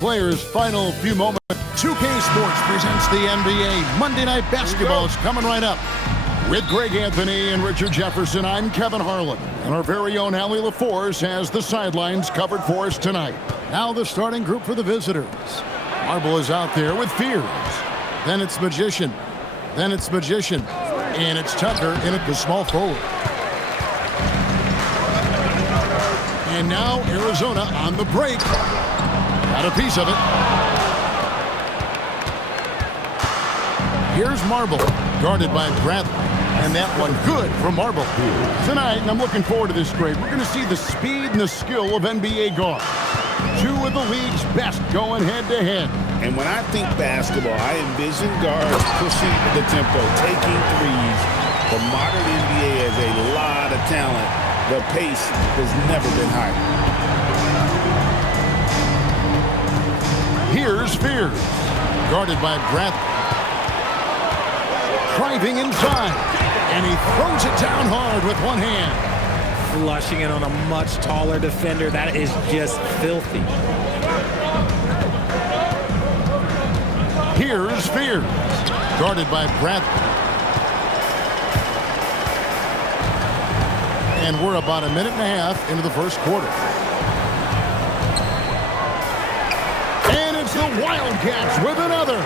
Players' final few moments. 2K Sports presents the NBA Monday Night Basketball. It's coming right up. With Greg Anthony and Richard Jefferson, I'm Kevin Harlan. And our very own Allie LaForce has the sidelines covered for us tonight. Now the starting group for the visitors. Marble is out there with Fears. Then it's Magician. Then it's Magician. And it's Tucker in at the small forward. And now Arizona on the break. Got a piece of it. Here's Marble, guarded by Bradley. And that one good from Marble. Tonight, and I'm looking forward to this grade, we're going to see the speed and the skill of NBA guards. Two of the league's best going head-to-head. And when I think basketball, I envision guards pushing the tempo, taking threes. The modern NBA has a lot of talent. The pace has never been higher. Here's Fears, guarded by Bradley. Driving inside, and he throws it down hard with one hand. Flushing it on a much taller defender. That is just filthy. Here's Fears, guarded by Bradley. And we're about a minute and a half into the first quarter. And it's the Wildcats with another.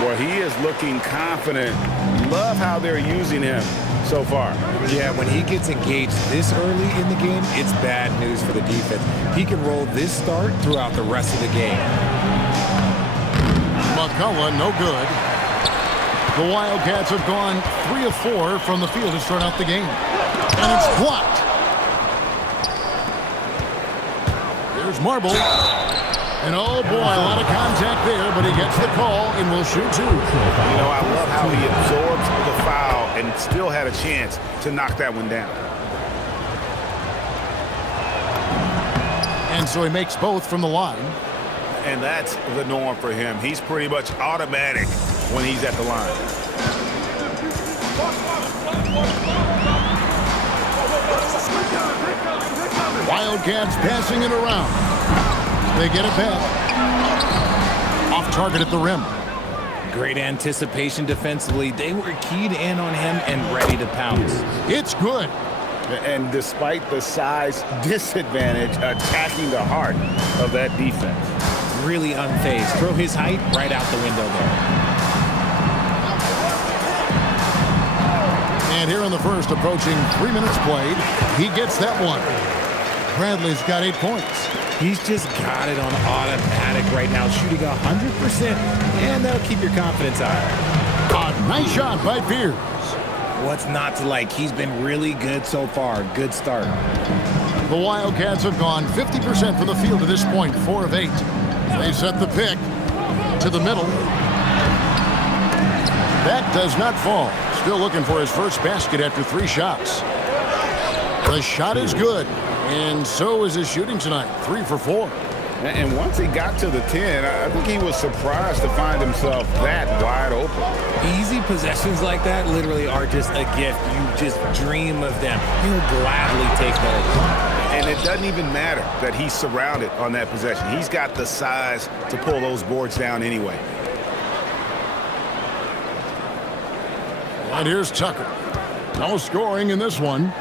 Boy, he is looking confident. Love how they're using him so far. Yeah, when he gets engaged this early in the game, it's bad news for the defense. He can roll this start throughout the rest of the game. McCullough, no good. The Wildcats have gone 3 of 4 from the field to start out the game. And it's blocked. Here's Marble. And oh boy, a lot of contact there, but he gets the call and will shoot two. You know, I love how he absorbs the foul and still had a chance to knock that one down. And so he makes both from the line. And that's the norm for him. He's pretty much automatic when he's at the line. Wildcats passing it around. They get it back. Off target at the rim. Great anticipation defensively. They were keyed in on him and ready to pounce. It's good. And despite the size disadvantage, attacking the heart of that defense. Really unfazed. Throw his height right out the window there. And here in the first, approaching 3 minutes played, he gets that one. Bradley's got 8 points. He's just got it on automatic right now, shooting 100%, and that'll keep your confidence high. A nice shot by Fears. What's not to like? He's been really good so far. Good start. The Wildcats have gone 50% from the field to this point, 4 of 8. They set the pick to the middle. That does not fall. Still looking for his first basket after 3 shots. The shot is good. And so is his shooting tonight, 3 for 4. And once he got to the 10, I think he was surprised to find himself that wide open. Easy possessions like that literally are just a gift. You just dream of them. He'll gladly take those. And it doesn't even matter that he's surrounded on that possession. He's got the size to pull those boards down anyway. And here's Tucker. No scoring in this one.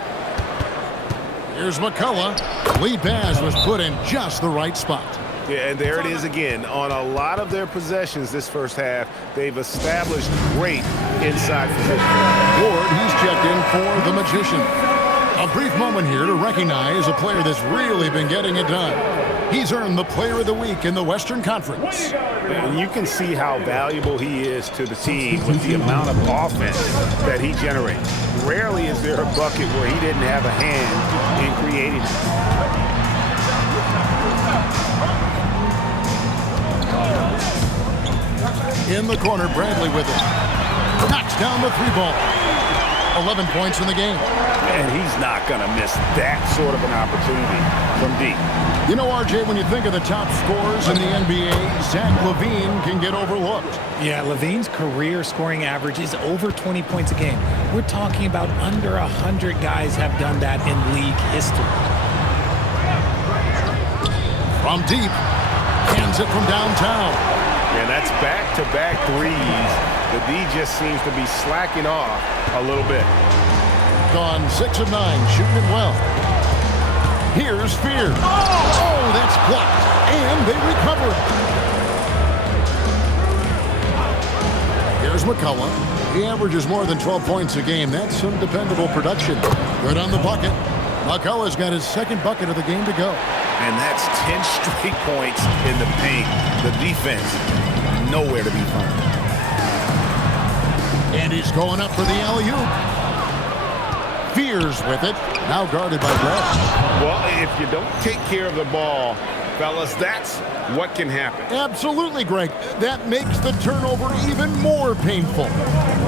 Here's McCullough. Lead pass was put in just the right spot. Yeah, and there it is again. On a lot of their possessions this first half, they've established great inside position. Ward, he's checked in for the Magician. A brief moment here to recognize a player that's really been getting it done. He's earned the Player of the Week in the Western Conference. And you can see how valuable he is to the team with the amount of offense that he generates. Rarely is there a bucket where he didn't have a hand in creating it. In the corner, Bradley with it. Knocks down the 3-ball. 11 points in the game. And he's not going to miss that sort of an opportunity from deep. You know, RJ, when you think of the top scorers in the NBA, Zach LaVine can get overlooked. Yeah, LaVine's career scoring average is over 20 points a game. We're talking about under 100 guys have done that in league history. From deep, and hits it from downtown. And that's back-to-back threes. The D just seems to be slacking off a little bit. Gone 6 of 9, shooting it well. Here's Fears. Oh, that's blocked. And they recover. Here's McCullough. He averages more than 12 points a game. That's some dependable production. Good on the bucket. McCullough's got his second bucket of the game to go. And that's 10 straight points in the paint. The defense, nowhere to be found. And he's going up for the alley-oop. Fears with it. Now guarded by Brad. Well, if you don't take care of the ball, fellas, that's what can happen. Absolutely, Greg. That makes the turnover even more painful.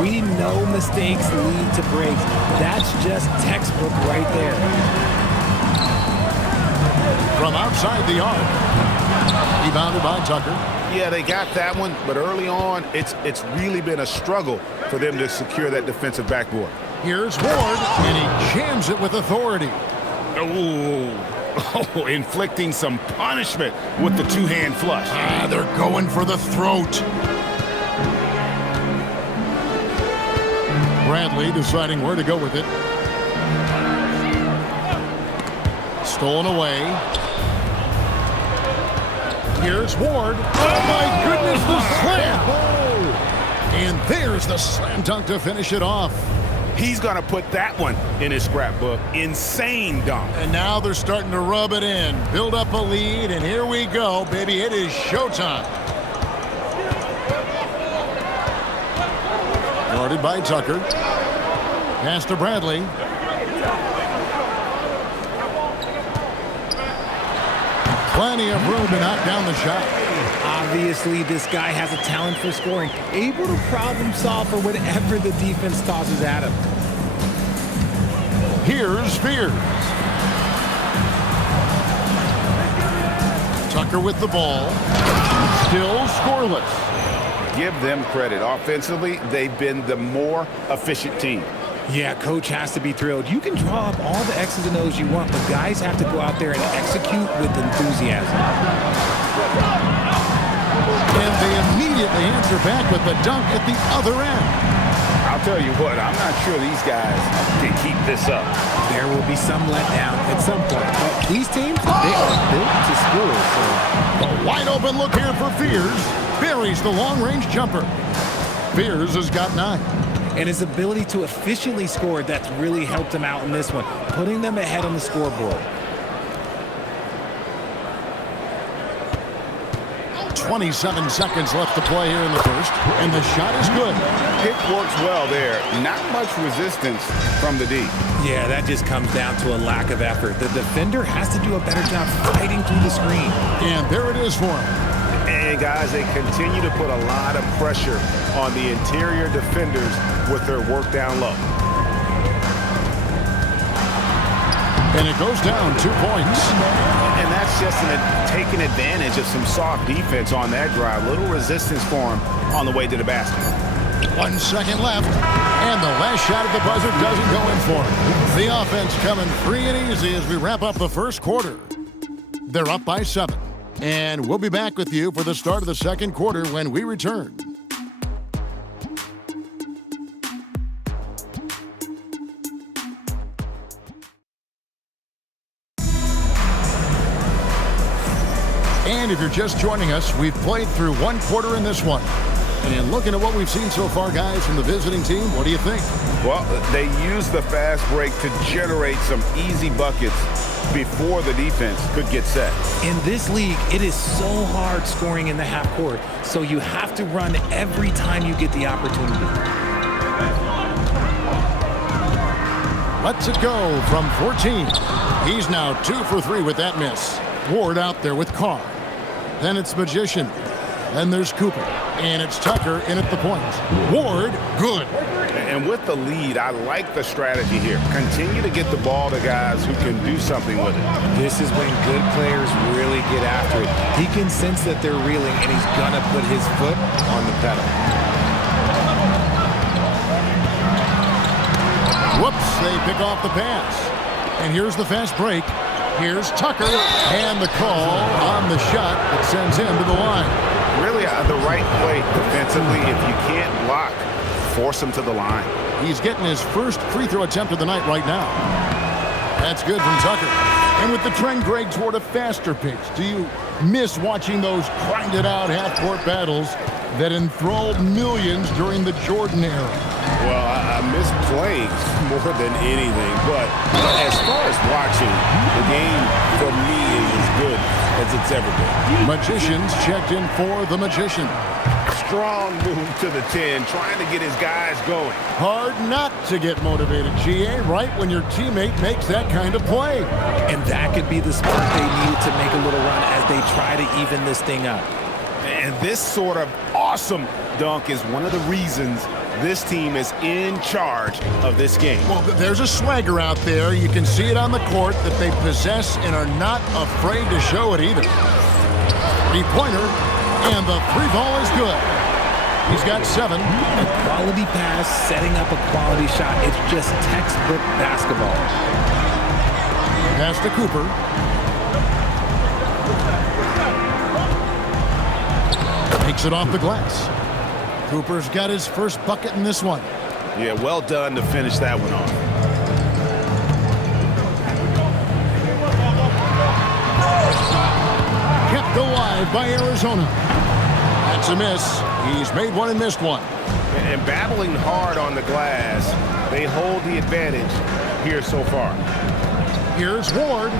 We know mistakes lead to breaks. That's just textbook right there. From outside the arc. Rebounded by Tucker. Yeah, they got that one, but early on, it's really been a struggle for them to secure that defensive backboard. Here's Ward, and he jams it with authority. Oh, inflicting some punishment with the two-hand flush. They're going for the throat. Bradley deciding where to go with it. Stolen away. Here's Ward. Oh, my goodness, the slam. And there's the slam dunk to finish it off. He's going to put that one in his scrapbook. Insane dunk. And now they're starting to rub it in. Build up a lead, and here we go, baby. It is showtime. Guarded by Tucker. Pass to Bradley. Plenty of room to knock down the shot. Obviously, this guy has a talent for scoring, able to problem solve for whatever the defense tosses at him. Here's Fears. Tucker with the ball. Still scoreless. Give them credit. Offensively, they've been the more efficient team. Yeah, coach has to be thrilled. You can draw up all the X's and O's you want, but guys have to go out there and execute with enthusiasm. And they immediately answer back with the dunk at the other end. I'll tell you what, I'm not sure these guys can keep this up. There will be some letdown at some point. But these teams, they are built to score. So A wide open look here for Fears. Buries the long-range jumper. Fears has got 9. and his ability to efficiently score, that's really helped him out in this one, putting them ahead on the scoreboard. 27 seconds left to play here in the first, and the shot is good. Pick works well there. Not much resistance from the D. Yeah, that just comes down to a lack of effort. The defender has to do a better job fighting through the screen. And there it is for him. And guys, they continue to put a lot of pressure on the interior defenders with their work down low. And it goes down 2 points. And that's just taking advantage of some soft defense on that drive. Little resistance for him on the way to the basket. 1 second left, and the last shot at the buzzer doesn't go in for him. The offense coming free and easy as we wrap up the first quarter. They're up by 7, and we'll be back with you for the start of the second quarter when we return. And if you're just joining us, we've played through 1 quarter in this one. And looking at what we've seen so far, guys, from the visiting team, what do you think? Well, they used the fast break to generate some easy buckets before the defense could get set. In this league, it is so hard scoring in the half court, so you have to run every time you get the opportunity. Lets it go from 14. He's now 2 for 3 with that miss. Ward out there with Carr. Then it's Magician. Then there's Cooper. And it's Tucker in at the point. Ward, good. And with the lead, I like the strategy here. Continue to get the ball to guys who can do something with it. This is when good players really get after it. He can sense that they're reeling, and he's going to put his foot on the pedal. Whoops, they pick off the pass. And here's the fast break. Here's Tucker, and the call on the shot that sends him to the line. Really the right play defensively. If you can't block, force him to the line. He's getting his first free throw attempt of the night right now. That's good from Tucker. And with the trend, Greg, toward a faster pace, do you miss watching those grinded-out half-court battles that enthralled millions during the Jordan era? Well, I miss playing more than anything, but as far as watching, the game for me is as good as it's ever been. Magicians checked in for the magician. Strong move to the 10, trying to get his guys going. Hard not to get motivated, GA, right when your teammate makes that kind of play. And that could be the spark they needed to make a little run as they try to even this thing up. And this sort of awesome dunk is one of the reasons this team is in charge of this game. Well, there's a swagger out there. You can see it on the court that they possess and are not afraid to show it either. Three-pointer, and the three ball is good. He's got 7. A quality pass, setting up a quality shot. It's just textbook basketball. Pass to Cooper. Takes it off the glass. Cooper's got his first bucket in this one. Yeah, well done to finish that one off. Kept alive by Arizona. That's a miss. He's made one and missed one. And battling hard on the glass, they hold the advantage here so far. Here's Ward.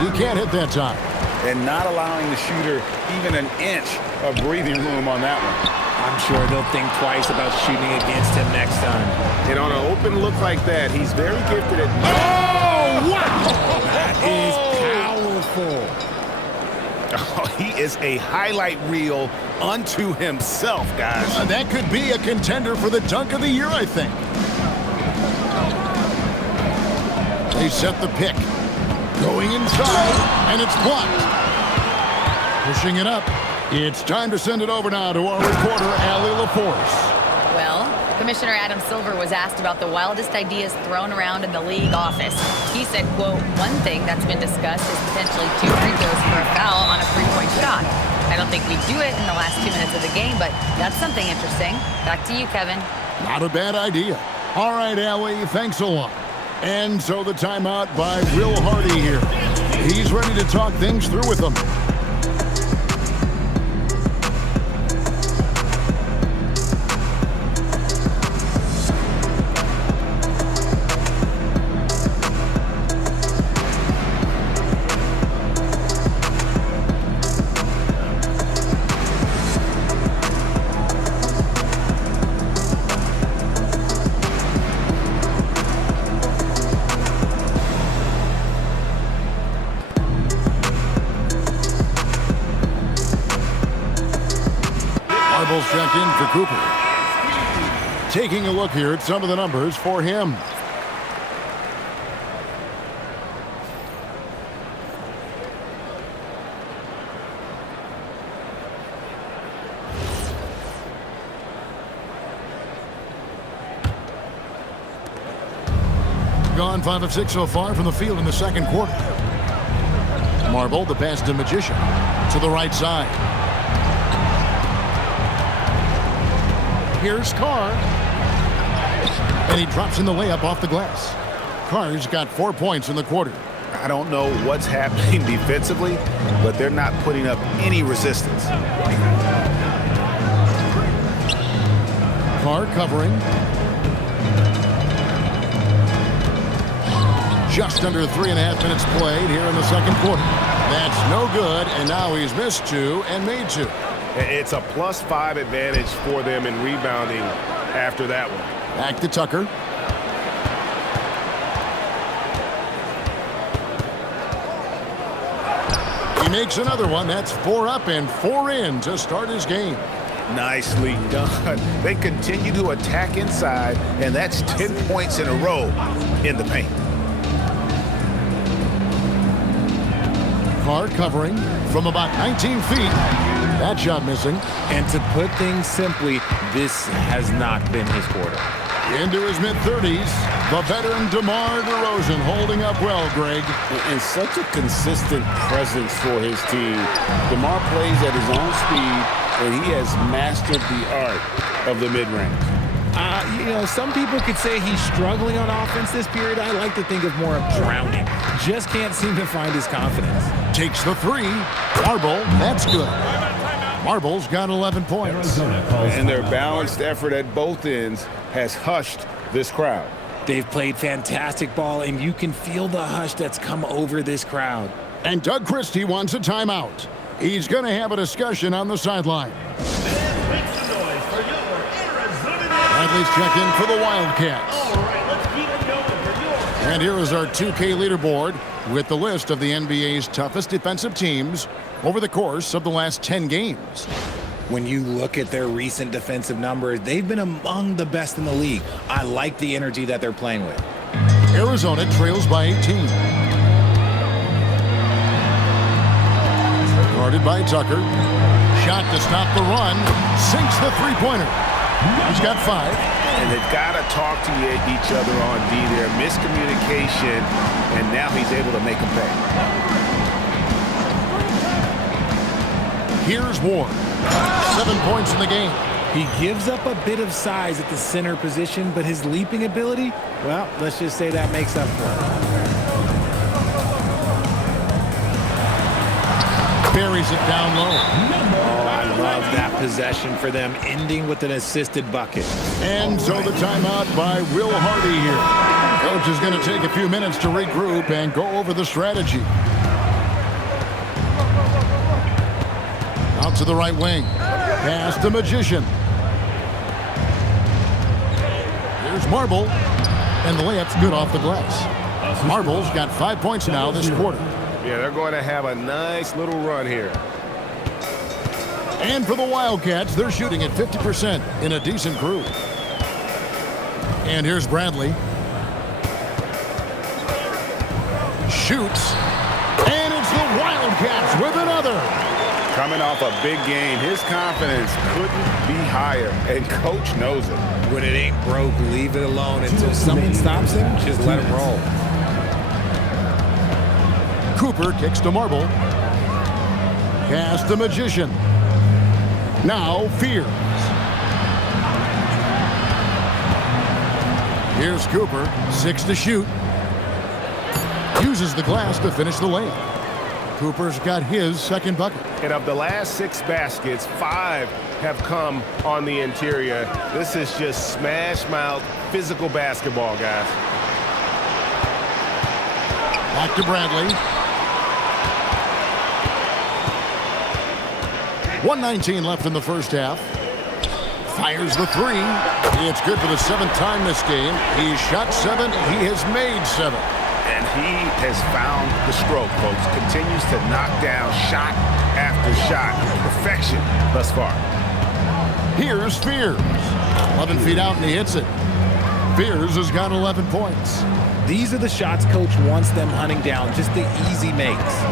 He can't hit that time. And not allowing the shooter even an inch of breathing room on that one. I'm sure they'll think twice about shooting against him next time. And on an open look like that, he's very gifted at... Oh, wow! That is powerful. Oh, he is a highlight reel unto himself, guys. That could be a contender for the dunk of the year, I think. They set the pick. Going inside, and it's blocked. Pushing it up. It's time to send it over now to our reporter, Allie LaForce. Well, Commissioner Adam Silver was asked about the wildest ideas thrown around in the league office. He said, quote, one thing that's been discussed is potentially 2 free throws for a foul on a 3-point shot. I don't think we do it in the last 2 minutes of the game, but that's something interesting. Back to you, Kevin. Not a bad idea. All right, Allie, thanks a lot. And so the timeout by Will Hardy here. He's ready to talk things through with them. Marbles checked in for Cooper. Taking a look here at some of the numbers for him. Gone 5 of 6 so far from the field in the second quarter. Marble, the pass to Magician. To the right side. Here's Carr. And he drops in the layup off the glass. Carr's got 4 points in the quarter. I don't know what's happening defensively, but they're not putting up any resistance. Carr covering. Just under 3.5 minutes played here in the second quarter. That's no good, and now he's missed 2 and made 2. It's a +5 advantage for them in rebounding after that one. Back to Tucker. He makes another one. That's 4 up and 4 in to start his game. Nicely done. They continue to attack inside, and that's 10 points in a row in the paint. Carr covering from about 19 feet. That shot missing. And to put things simply, this has not been his quarter. Into his mid-30s, the veteran DeMar DeRozan holding up well, Greg. And such a consistent presence for his team. DeMar plays at his own speed, and he has mastered the art of the mid-range. Some people could say he's struggling on offense this period. I like to think of more of drowning. Just can't seem to find his confidence. Takes the three. Marble, that's good. Marble's got 11 points. And their balanced effort at both ends has hushed this crowd. They've played fantastic ball, and you can feel the hush that's come over this crowd. And Doug Christie wants a timeout. He's going to have a discussion on the sideline. Bradley's check in for the Wildcats. And here is our 2K leaderboard with the list of the NBA's toughest defensive teams over the course of the last 10 games. When you look at their recent defensive numbers, they've been among the best in the league. I like the energy that they're playing with. Arizona trails by 18. Guarded by Tucker. Shot to stop the run. Sinks the three-pointer. He's got 5. And they've got to talk to each other on D there. Miscommunication, and now he's able to make them pay. Here's Ward. 7 points in the game. He gives up a bit of size at the center position, but his leaping ability, well, let's just say that makes up for it. Buries it down low. Oh, I love that possession for them, ending with an assisted bucket. And so the timeout by Will Hardy here. Coach is going to take a few minutes to regroup and go over the strategy. Out to the right wing. Pass the Magician. Here's Marble. And the layup's good off the glass. Marble's got 5 points now this quarter. Yeah, they're going to have a nice little run here. And for the Wildcats, they're shooting at 50% in a decent group. And here's Bradley. Shoots. And it's the Wildcats with another. Coming off a big game, his confidence couldn't be higher, and coach knows it. When it ain't broke, leave it alone until someone stops him. Just let him roll. Cooper kicks to Marble. Pass the Magician. Now Fears. Here's Cooper. 6 to shoot. Uses the glass to finish the layup. Cooper's got his second bucket. And of the last 6 baskets, 5 have come on the interior. This is just smash mouth physical basketball, guys. Back to Bradley. 1:19 left in the first half. Fires the 3. It's good for the 7th time this game. He's shot 7. He has made 7. And he has found the stroke, folks. Continues to knock down shot after shot. Perfection thus far. Here's Fears. 11 feet out and he hits it. Fears has got 11 points. These are the shots coach wants them hunting down, just the easy makes.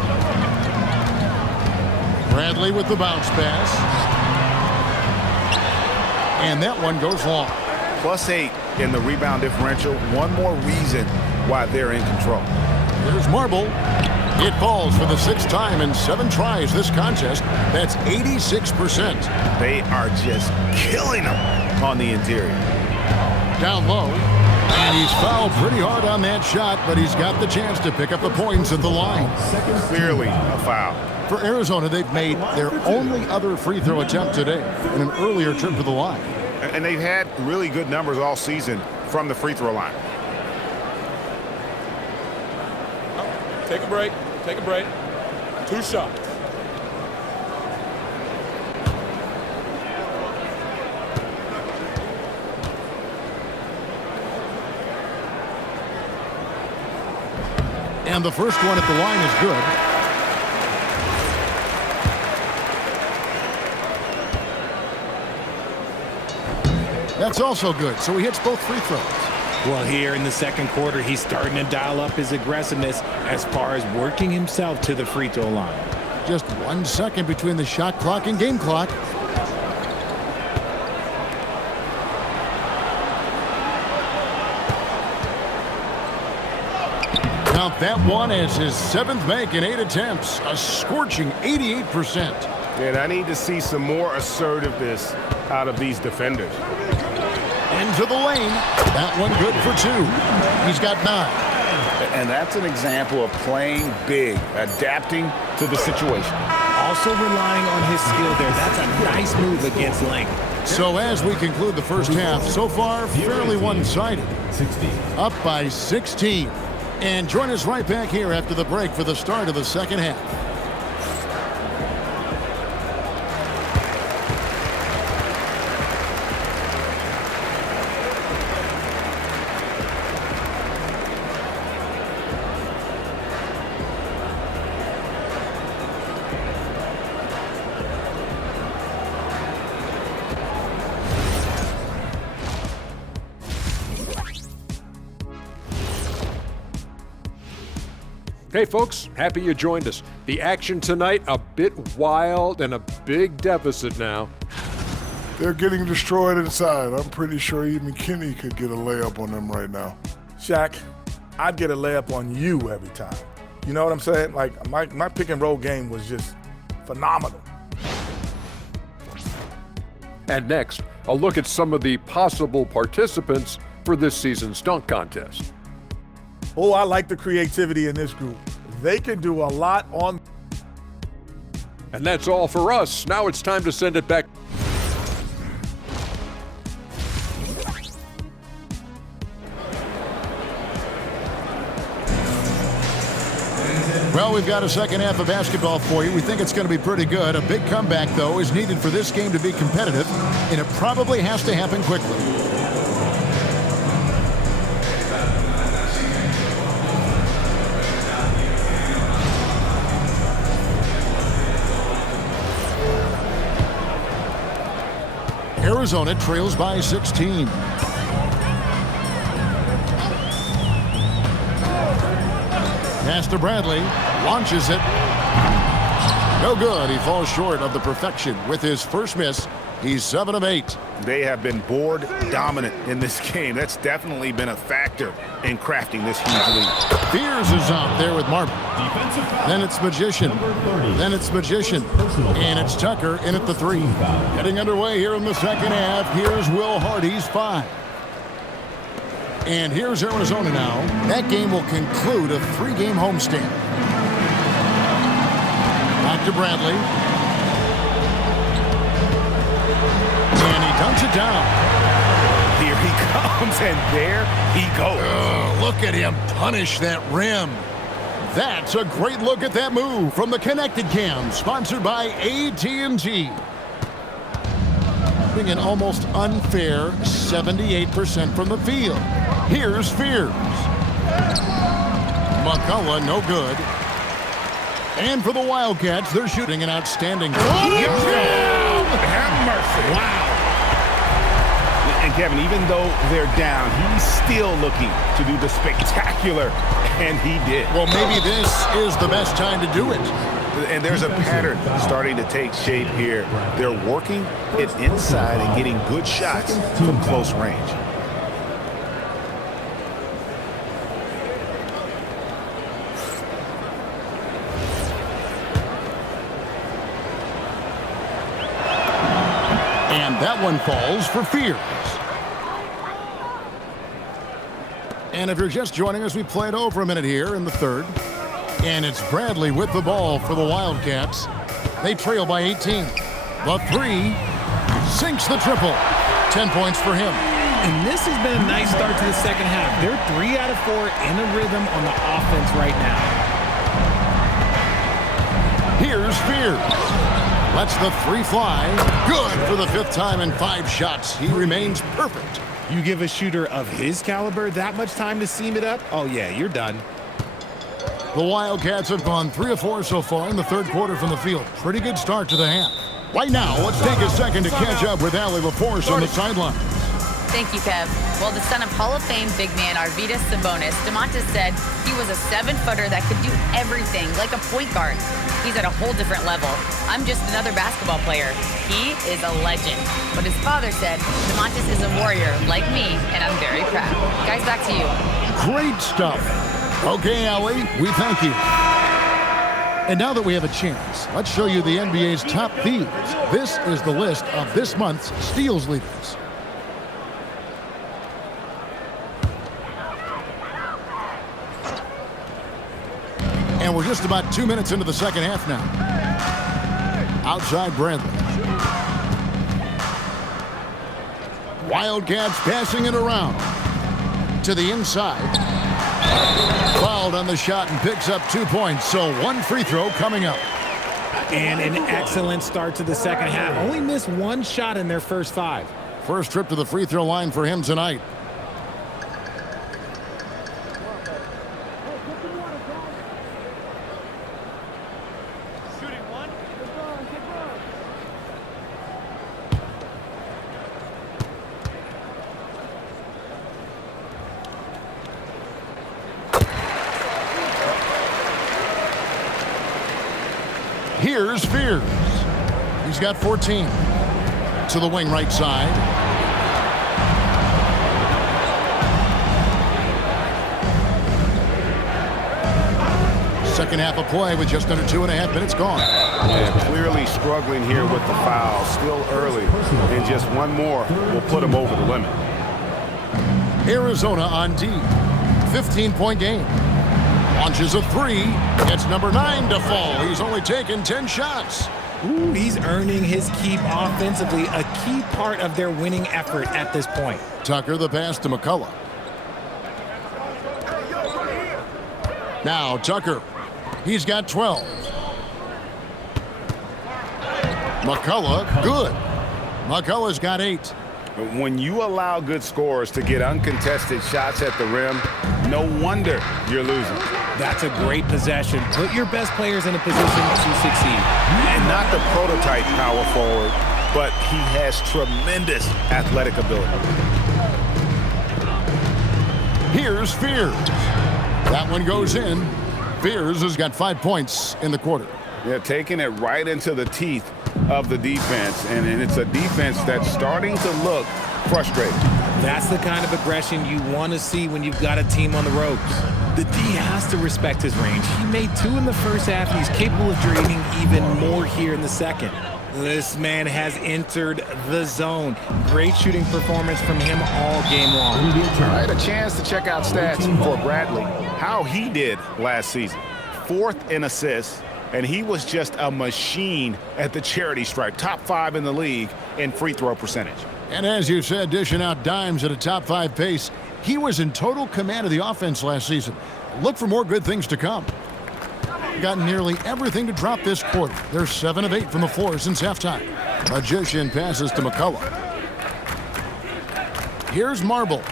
Bradley with the bounce pass. And that one goes long. +8 in the rebound differential. One more reason why they're in control. Here's Marble. It falls for the 6th time in 7 tries this contest. That's 86%. They are just killing them on the interior. Down low. And he's fouled pretty hard on that shot, but he's got the chance to pick up the points at the line. Clearly a foul. For Arizona, they've made their only other free throw attempt today in an earlier trip to the line. And they've had really good numbers all season from the free throw line. Take a break. Take a break. 2 shots. And the first one at the line is good. That's also good, so he hits both free throws. Well, here in the second quarter, he's starting to dial up his aggressiveness as far as working himself to the free throw line. Just 1 second between the shot clock and game clock. count that one as his 7th make in 8 attempts, a scorching 88%. And I need to see some more assertiveness out of these defenders. Into the lane. That one good for 2. He's got 9. And that's an example of playing big, adapting to the situation. Also relying on his skill there. That's a nice move against length. So as we conclude the first half, so far fairly one-sided. Up by 16. And join us right back here after the break for the start of the second half. Hey folks, happy you joined us. The action tonight, a bit wild and a big deficit now. They're getting destroyed inside. I'm pretty sure even Kenny could get a layup on them right now. Shaq, I'd get a layup on you every time. You know what I'm saying? Like, my pick and roll game was just phenomenal. And next, a look at some of the possible participants for this season's dunk contest. Oh, I like the creativity in this group. They can do a lot on. And that's all for us. Now it's time to send it back. Well, we've got a second half of basketball for you. We think it's going to be pretty good. A big comeback, though, is needed for this game to be competitive, and it probably has to happen quickly. Arizona trails by 16. Pass to Bradley, launches it. No good. He falls short of the perfection with his first miss. He's 7 of 8. They have been board dominant in this game. That's definitely been a factor in crafting this huge lead. Fears is out there with Martin. Then it's Magician. Then it's Magician. And it's Tucker in at the 3. Getting underway here in the second half. Here's Will Hardy's 5. And here's Arizona now. That game will conclude a 3-game homestand. Back to Bradley. And he dunks it down. Here he comes, and there he goes. Oh, look at him punish that rim. That's a great look at that move from the Connected Cam, sponsored by AT&T. Being an almost unfair 78% from the field. Here's Fears. McCullough, no good. And for the Wildcats, they're shooting an outstanding. Have mercy. Wow. And Kevin, even though they're down, he's still looking to do the spectacular, and he did. Well, maybe this is the best time to do it. And there's a pattern starting to take shape here. They're working it inside and getting good shots from close range. And that one falls for Fears. And if you're just joining us, we played over a minute here in the third. And it's Bradley with the ball for the Wildcats. They trail by 18. The 3 sinks the triple. 10 points for him. And this has been a nice start to the second half. They're 3 out of 4 in a rhythm on the offense right now. Here's Fears. Lets the 3 fly. Good for the 5th time in 5 shots. He remains perfect. You give a shooter of his caliber that much time to seam it up? Oh, yeah, you're done. The Wildcats have gone 3 of 4 so far in the third quarter from the field. Pretty good start to the half. Right now, let's take a second to catch up with Allie LaForce on the sideline. Thank you, Kev. Well, the son of Hall of Fame big man Arvydas Sabonis, Domantas said he was a 7-footer that could do everything, like a point guard. He's at a whole different level. I'm just another basketball player. He is a legend. But his father said, Domantas is a warrior like me, and I'm very proud. Guys, back to you. Great stuff. Okay, Allie, we thank you. And now that we have a chance, let's show you the NBA's top thieves. This is the list of this month's steals leaders. And we're just about 2 minutes into the second half now. Outside Bradley. Wildcats passing it around. To the inside. Fouled on the shot and picks up 2 points. So 1 free throw coming up. And an excellent start to the second half. Only missed 1 shot in their first 5. First trip to the free throw line for him tonight. Here's Fears. He's got 14. To the wing right side. Second half of play with just under 2.5 minutes gone. Yeah, clearly struggling here with the foul. Still early. And just one more will put him over the limit. Arizona on D. 15-point game. Launches a 3. Gets number 9 to fall. He's only taken 10 shots. Ooh, he's earning his keep offensively, a key part of their winning effort at this point. Tucker the pass to McCullough. Now Tucker. He's got 12. McCullough, good. McCullough's got 8. When you allow good scorers to get uncontested shots at the rim, no wonder you're losing. That's a great possession. Put your best players in a position to succeed. And not the prototype power forward, but he has tremendous athletic ability. Here's Fears. That one goes in. Fears has got 5 points in the quarter. Yeah, taking it right into the teeth of the defense, and it's a defense that's starting to look frustrated. That's the kind of aggression you want to see when you've got a team on the ropes. The D has to respect his range. He made 2 in the first half, and he's capable of draining even more here in the second. This man has entered the zone. Great shooting performance from him all game long. I had a chance to check out stats for Bradley, how he did last season. 4th in assists, and he was just a machine at the charity stripe. Top 5 in the league in free throw percentage. And as you said, dishing out dimes at a top 5 pace. He was in total command of the offense last season. Look for more good things to come. Got nearly everything to drop this quarter. They're 7 of 8 from the floor since halftime. Magician passes to McCullough. Here's Marble.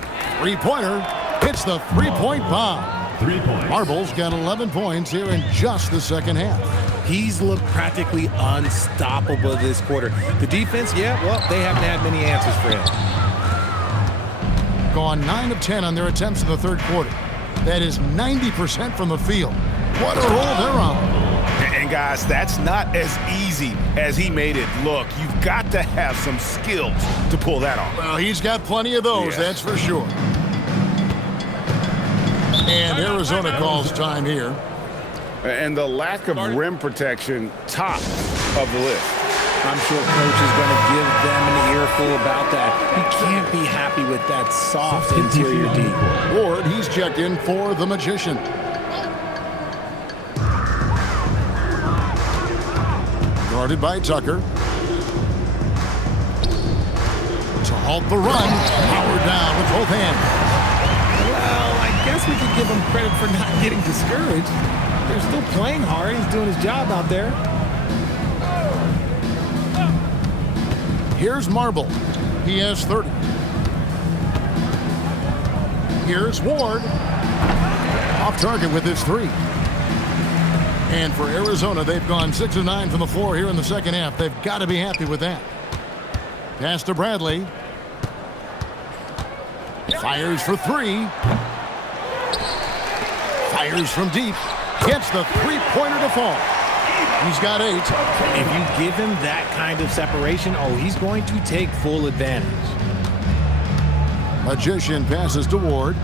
3-pointer. Hits the 3-point bomb. Marble's got 11 points here in just the second half. He's looked practically unstoppable this quarter. The defense, yeah, well, they haven't had many answers for him. Gone 9 of 10 on their attempts in the third quarter. That is 90% from the field. What a roll they're on. And guys, that's not as easy as he made it look. You've got to have some skills to pull that off. Well, he's got plenty of those, that's for sure. And Arizona calls time here. And the lack of rim protection, top of the list. I'm sure coach is going to give them an earful about that. He can't be happy with that soft interior D. Ward, he's checked in for the Magician. Guarded by Tucker. To halt the run. Howard down with both hands. Well, I guess we could give him credit for not getting discouraged. They're still playing hard. He's doing his job out there. Here's Marble. He has 30. Here's Ward. Off target with his 3. And for Arizona, they've gone 6 of 9 from the floor here in the second half. They've got to be happy with that. Pass to Bradley. Fires for 3. Fires from deep. Gets the 3-pointer to fall. He's got 8. If you give him that kind of separation, he's going to take full advantage. Magician passes to Ward.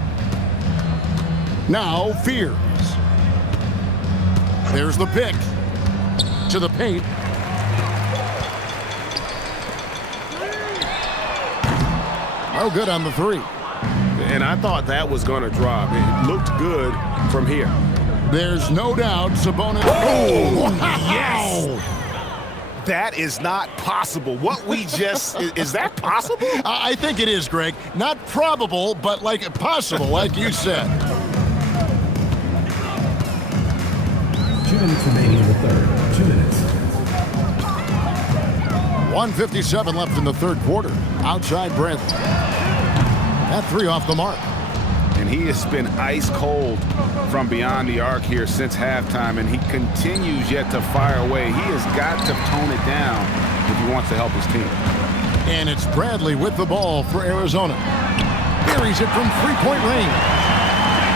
Now Fears. There's the pick. To the paint. No good on the three. And I thought that was going to drop. It looked good from here. There's no doubt Sabonis. Oh, Yes! That is not possible. What we just, is that possible? I think it is, Greg. Not probable, but like possible, like you said. 2 minutes remaining in the third. 2 minutes. 1:57 left in the third quarter. Outside Bradley. That three off the mark. And he has been ice cold from beyond the arc here since halftime, and he continues yet to fire away. He has got to tone it down if he wants to help his team. And it's Bradley with the ball for Arizona. Buries it from three-point range.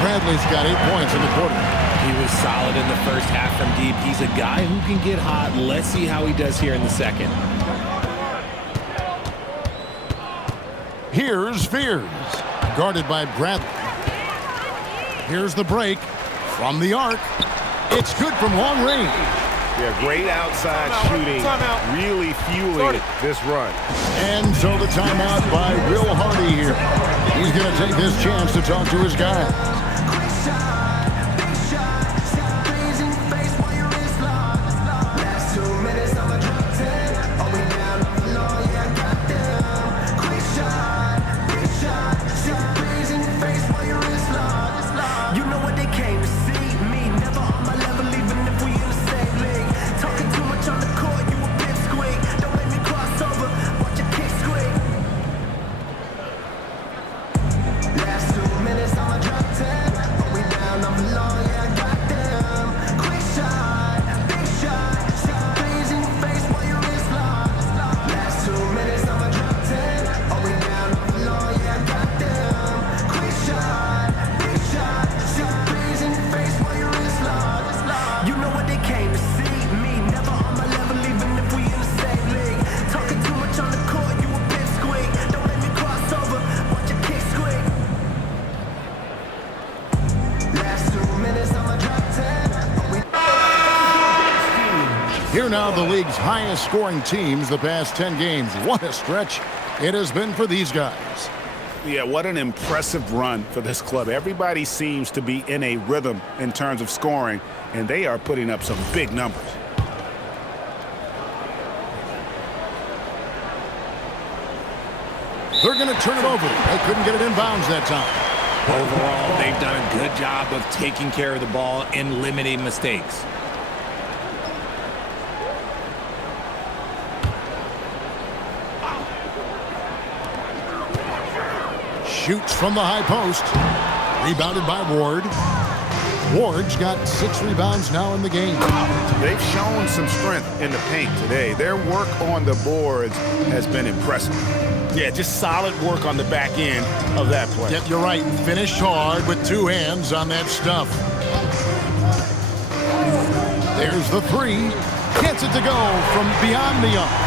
Bradley's got 8 points in the quarter. He was solid in the first half from deep. He's a guy who can get hot. Let's see how he does here in the second. Here's Fears. Guarded by Bradley. Here's the break from the arc. It's good from long range. Yeah, great outside shooting, really fueling this run. And so the timeout by Will Hardy here. He's going to take this chance to talk to his guys. Here now the league's highest scoring teams the past 10 games. What a stretch it has been for these guys. Yeah, what an impressive run for this club. Everybody seems to be in a rhythm in terms of scoring, and they are putting up some big numbers. They're going to turn it over. They couldn't get it in bounds that time. Overall, they've done a good job of taking care of the ball and limiting mistakes. Shoots from the high post. Rebounded by Ward. Ward's got 6 rebounds now in the game. They've shown some strength in the paint today. Their work on the boards has been impressive. Yeah, just solid work on the back end of that play. Yep, you're right. Finished hard with 2 hands on that stuff. There's the three. Gets it to go from beyond the arc.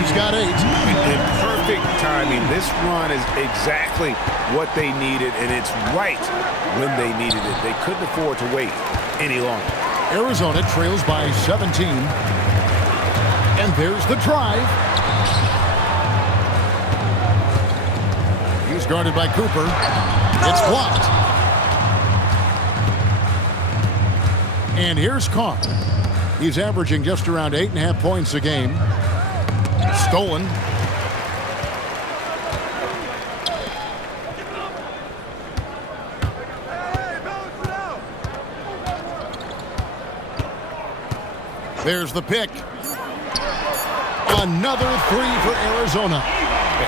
He's got 8. In perfect timing. This run is exactly what they needed, and it's right when they needed it. They couldn't afford to wait any longer. Arizona trails by 17. And there's the drive. He's guarded by Cooper. It's blocked. And here's Carr. He's averaging just around 8.5 points a game. Stolen. There's the pick. Another three for Arizona.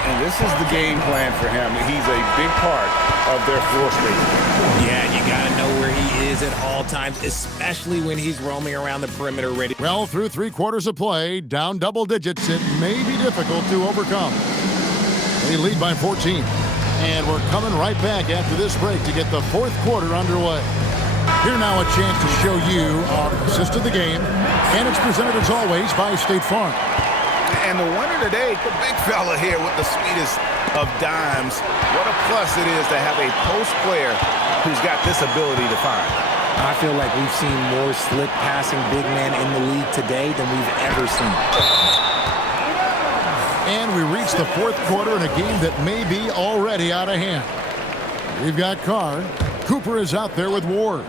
And this is the game plan for him. He's a big part of their floor space. Yeah, you got to know where he is at all times, especially when he's roaming around the perimeter ready. Well, through 3 quarters of play, down double digits, it may be difficult to overcome. They lead by 14. And we're coming right back after this break to get the 4th quarter underway. Here now a chance to show you our assist of the game. And it's presented as always by State Farm. And the winner today, the big fella here with the sweetest of dimes. What a plus it is to have a post player who's got this ability to find. I feel like we've seen more slick passing big man in the league today than we've ever seen. And we reach the fourth quarter in a game that may be already out of hand. We've got Carr. Cooper is out there with Ward.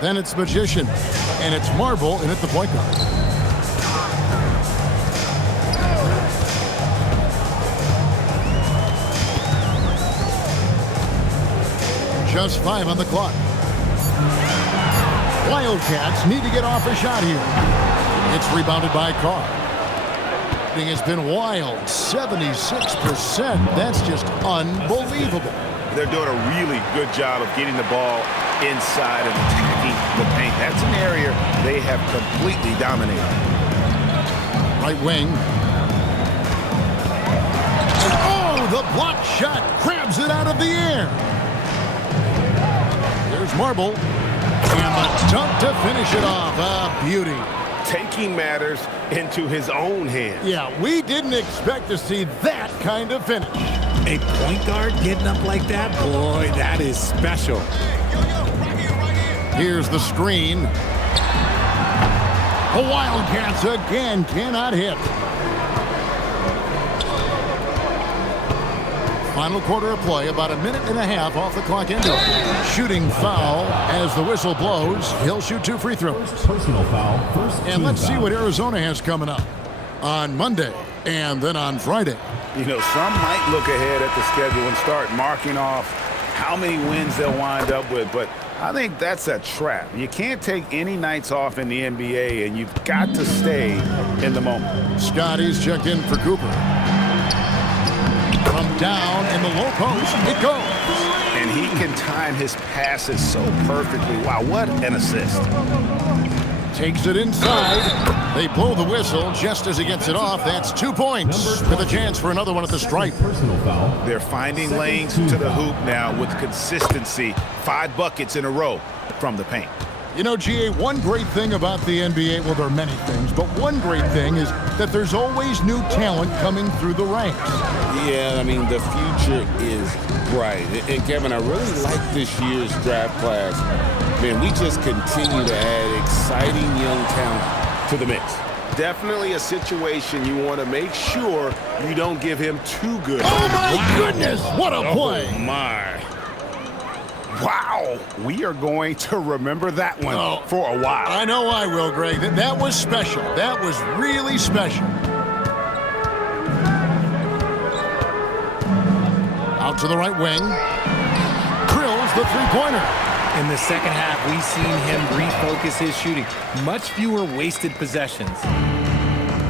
Then it's Magician. And it's Marble in at the point guard. Just 5 on the clock. Wildcats need to get off a shot here. It's rebounded by Carr. It has been wild, 76%. That's just unbelievable. They're doing a really good job of getting the ball inside and attacking the paint. That's an area they have completely dominated. Right wing. Oh, the block shot grabs it out of the air. There's Marble. And the dunk to finish it off. A beauty. Taking matters into his own hands. Yeah, we didn't expect to see that kind of finish. A point guard getting up like that? Boy, that is special. Here's the screen. The Wildcats again cannot hit. Final quarter of play, about a minute and a half off the clock into it. Shooting foul as the whistle blows. He'll shoot 2 free throws. Personal foul. And let's see what Arizona has coming up on Monday and then on Friday. You know, some might look ahead at the schedule and start marking off how many wins they'll wind up with, but I think that's a trap. You can't take any nights off in the NBA, and you've got to stay in the moment. Scotty's checked in for Cooper. From down in the low post, it goes. And he can time his passes so perfectly. Wow, what an assist. Takes it inside. They blow the whistle just as he gets it off. That's 2 points with a chance for another one at the stripe. Personal foul. They're finding lanes to the hoop now with consistency. 5 buckets in a row from the paint. You know, GA, one great thing about the NBA, well, there are many things, but one great thing is that there's always new talent coming through the ranks. Yeah, I mean, the future is bright. And Kevin, I really like this year's draft class. Man, we just continue to add exciting young talent to the mix. Definitely a situation you want to make sure you don't give him too good. Oh, my goodness! What a play! Oh, my. Wow, we are going to remember that one for a while. I know I will, Greg. That was special. That was really special. Out to the right wing. Drills the three-pointer. In the second half, we've seen him refocus his shooting. Much fewer wasted possessions.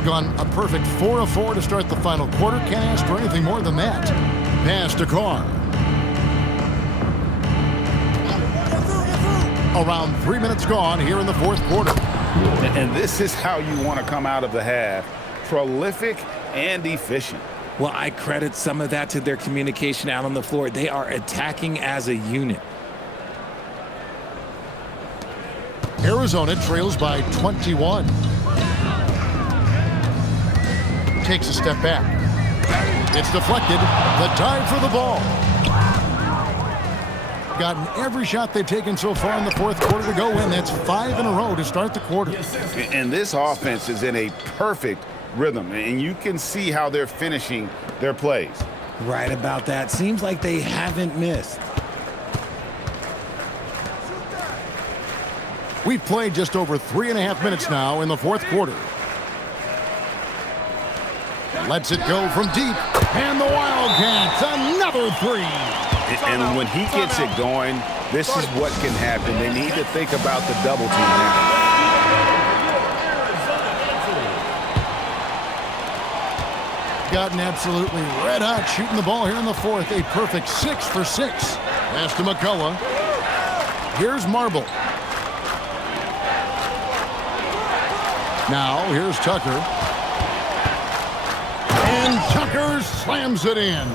Gone a perfect 4 of 4 to start the final quarter. Can't ask for anything more than that. Pass to Carr. Around 3 minutes gone here in the fourth quarter. And this is how you want to come out of the half. Prolific and efficient. Well, I credit some of that to their communication out on the floor. They are attacking as a unit. Arizona trails by 21. Takes a step back. It's deflected. The dive for the ball. Gotten every shot they've taken so far in the fourth quarter to go in. That's 5 in a row to start the quarter. And this offense is in a perfect rhythm, and you can see how they're finishing their plays. Right about that. Seems like they haven't missed. We've played just over 3.5 minutes now in the fourth quarter. Lets it go from deep, and the Wildcats, another 3. And when he gets it going, this is what can happen. They need to think about the double team now. Gotten absolutely red hot shooting the ball here in the fourth. A perfect 6 for 6. Pass to McCullough. Here's Marble. Now here's Tucker. And Tucker slams it in.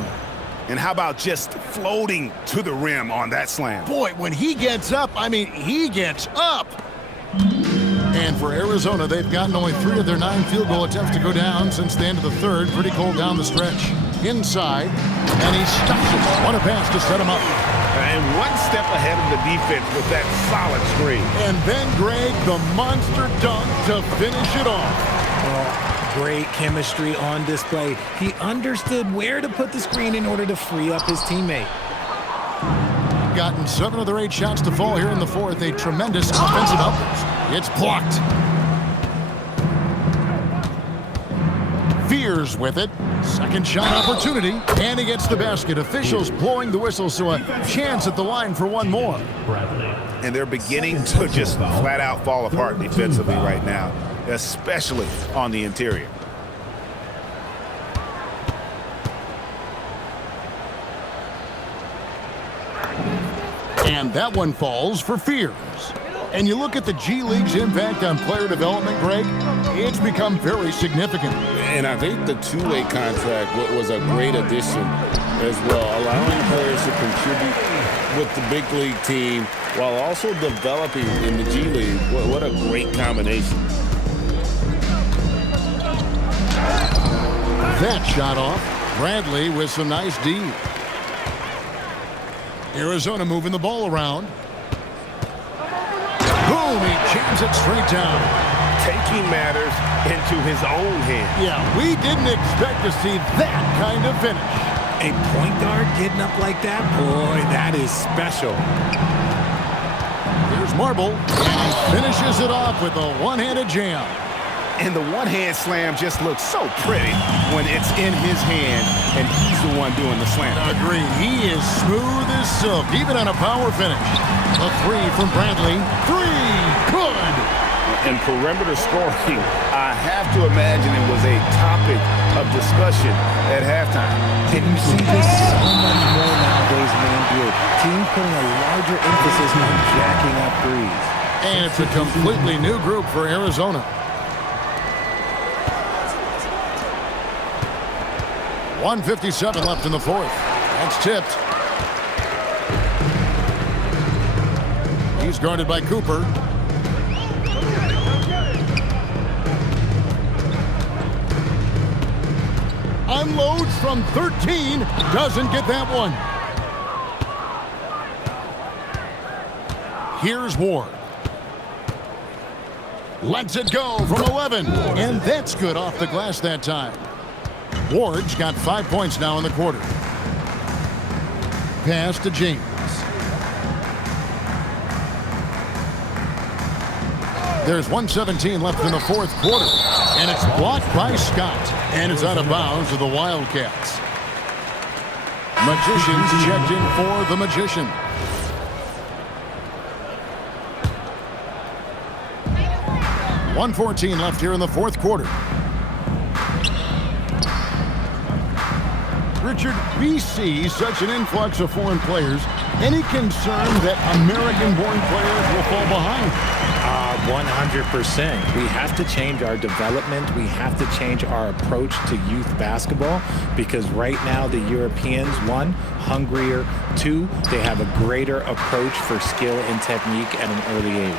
And how about just floating to the rim on that slam? Boy, when he gets up, I mean, he gets up. And for Arizona, they've gotten only 3 of their 9 field goal attempts to go down since the end of the third. Pretty cold down the stretch. Inside, and he stuffs it. What a pass to set him up. And one step ahead of the defense with that solid screen. And then, Greg, the monster dunk to finish it off. Well, great chemistry on display. He understood where to put the screen in order to free up his teammate. Gotten 7 of their 8 shots to fall here in the fourth. A tremendous offensive outburst. It's blocked. Fears with it. Second shot opportunity, and he gets the basket. Officials blowing the whistle, so a chance at the line for one more. And they're beginning to just flat out fall apart defensively right now, especially on the interior. And that one falls for Fears. And you look at the G League's impact on player development, Greg, it's become very significant. And I think the two-way contract was a great addition as well, allowing players to contribute with the big league team while also developing in the G League. What a great combination. That shot off. Bradley with some nice D. Arizona moving the ball around. Boom, he jams it straight down. Taking matters into his own hands. Yeah, we didn't expect to see that kind of finish. A point guard getting up like that? Boy, that is special. Here's Marble, and he finishes it off with a one-handed jam. And the one-hand slam just looks so pretty when it's in his hand and he's the one doing the slam. Agree. He is smooth as silk, even on a power finish. A 3 from Bradley. 3. Good. And perimeter scoring, I have to imagine it was a topic of discussion at halftime. And you see this so much more nowadays in the NBA. Teams putting a larger emphasis on jacking up threes. And it's a completely new group for Arizona. 1:57 left in the fourth. That's tipped. He's guarded by Cooper. Unloads from 13. Doesn't get that one. Here's Ward. Lets it go from 11. And that's good off the glass that time. Ward's got 5 points now in the quarter. Pass to James. There's 1:17 left in the fourth quarter. And it's blocked by Scott. And it's out of bounds to the Wildcats. Magicians checked in for the Magician. .114 left here in the fourth quarter. Richard, we see such an influx of foreign players. Any concern that American-born players will fall behind? 100%. We have to change our development. We have to change our approach to youth basketball because right now the Europeans, 1, hungrier, 2, they have a greater approach for skill and technique at an early age.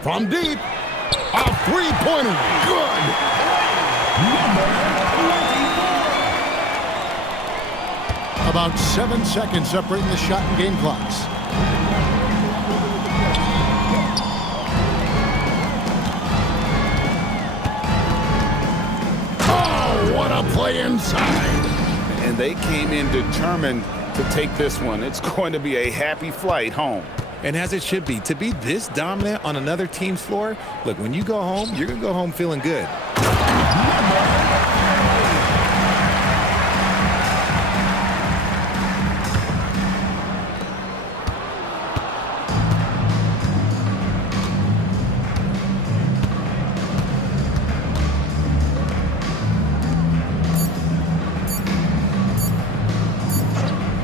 From deep, a three-pointer. Good. About 7 seconds separating the shot and game clocks. Oh, what a play inside. And they came in determined to take this one. It's going to be a happy flight home. And as it should be, to be this dominant on another team's floor, look, when you go home, you're going to go home feeling good.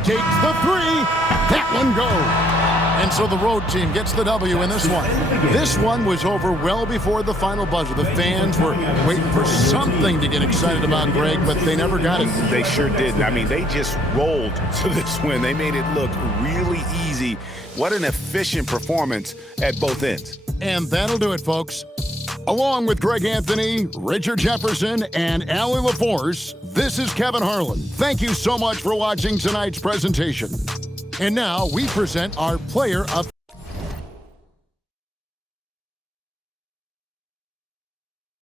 Takes the 3. That one goes. And so the road team gets the W in this one. This one was over well before the final buzzer. The fans were waiting for something to get excited about, Greg, but they never got it. They sure didn't. I mean, they just rolled to this win. They made it look really easy. What an efficient performance at both ends. And that'll do it, folks. Along with Greg Anthony, Richard Jefferson, and Allie LaForce, this is Kevin Harlan. Thank you so much for watching tonight's presentation. And now we present our player of